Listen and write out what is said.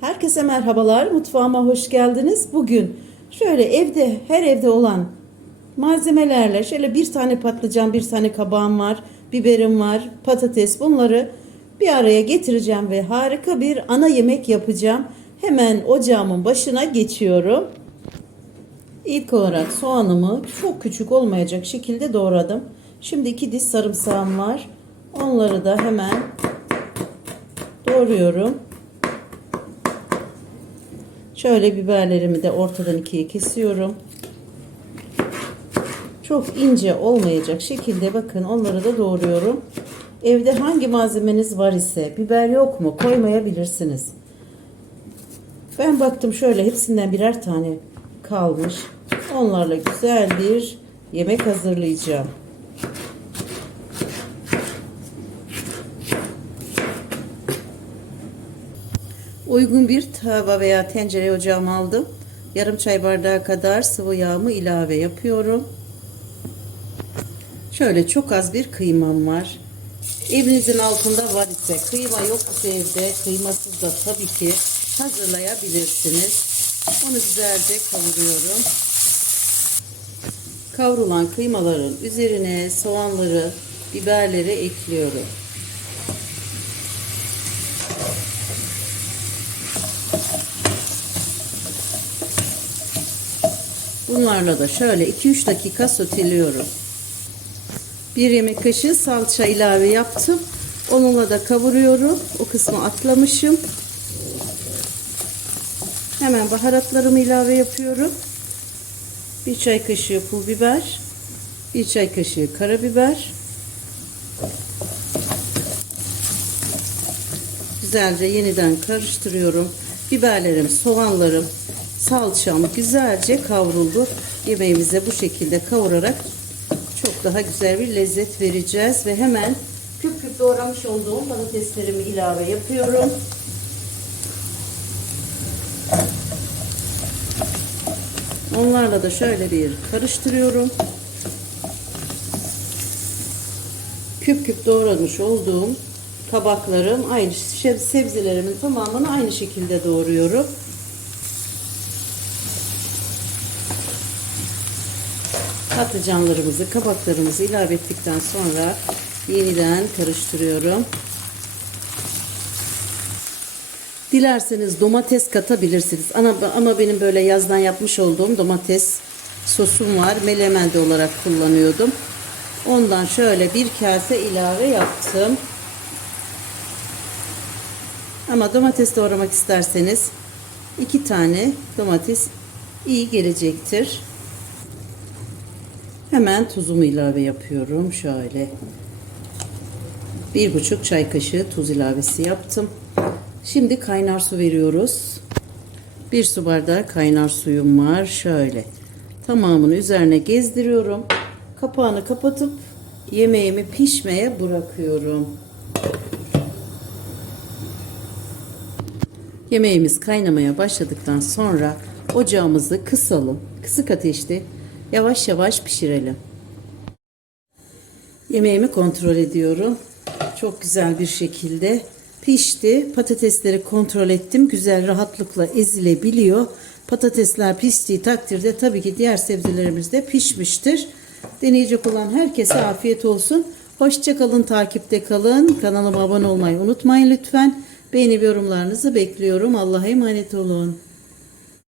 Herkese merhabalar. Mutfağıma hoş geldiniz. Bugün şöyle evde, her evde olan malzemelerle şöyle bir tane patlıcan, bir tane kabağım var, biberim var, patates bunları bir araya getireceğim ve harika bir ana yemek yapacağım. Hemen ocağımın başına geçiyorum. İlk olarak soğanımı çok küçük olmayacak şekilde doğradım. Şimdi iki diş sarımsağım var. Onları da hemen doğruyorum. Şöyle biberlerimi de ortadan ikiye kesiyorum. Çok ince olmayacak şekilde bakın onları da doğruyorum. Evde hangi malzemeniz var ise biber yok mu koymayabilirsiniz. Ben baktım şöyle hepsinden birer tane kalmış. Onlarla güzel bir yemek hazırlayacağım. Uygun bir tava veya tencere ocağıma aldım. Yarım çay bardağı kadar sıvı yağımı ilave yapıyorum. Şöyle çok az bir kıymam var. Evinizin altında var ise kıyma yok ise evde kıymasız da tabii ki hazırlayabilirsiniz. Onu güzelce kavuruyorum. Kavrulan kıymaların üzerine soğanları, biberleri ekliyorum. Bunlarla da şöyle 2-3 dakika soteliyorum. Bir yemek kaşığı salça ilave yaptım. Onunla da kavuruyorum. O kısmı atlamışım. Hemen baharatlarımı ilave yapıyorum. Bir çay kaşığı pul biber. Bir çay kaşığı karabiber. Güzelce yeniden karıştırıyorum. Biberlerim, soğanlarım, salçam güzelce kavruldu. Yemeğimize bu şekilde kavurarak çok daha güzel bir lezzet vereceğiz ve hemen küp küp doğramış olduğum patateslerimi ilave yapıyorum. Onlarla da şöyle bir karıştırıyorum. Küp küp doğramış olduğum tabaklarım aynı sebzelerimin tamamını aynı şekilde doğruyorum. Patlıcanlarımızı, kabaklarımızı ilave ettikten sonra yeniden karıştırıyorum. Dilerseniz domates katabilirsiniz. Ama, ama benim böyle yazdan yapmış olduğum domates sosum var. Melemende olarak kullanıyordum. Ondan şöyle bir kase ilave yaptım. Ama domates doğramak isterseniz iki tane domates iyi gelecektir. Hemen tuzumu ilave yapıyorum. Şöyle bir buçuk çay kaşığı tuz ilavesi yaptım. Şimdi kaynar su veriyoruz. Bir su bardağı kaynar suyum var. Şöyle tamamını üzerine gezdiriyorum. Kapağını kapatıp yemeğimi pişmeye bırakıyorum. Yemeğimiz kaynamaya başladıktan sonra ocağımızı kısalım. Kısık ateşte yavaş yavaş pişirelim. Yemeğimi kontrol ediyorum. Çok güzel bir şekilde pişti. Patatesleri kontrol ettim. Güzel rahatlıkla ezilebiliyor. Patatesler piştiği takdirde tabii ki diğer sebzelerimiz de pişmiştir. Deneyecek olan herkese afiyet olsun. Hoşçakalın, takipte kalın. Kanalıma abone olmayı unutmayın lütfen. Beğeni ve yorumlarınızı bekliyorum. Allah'a emanet olun.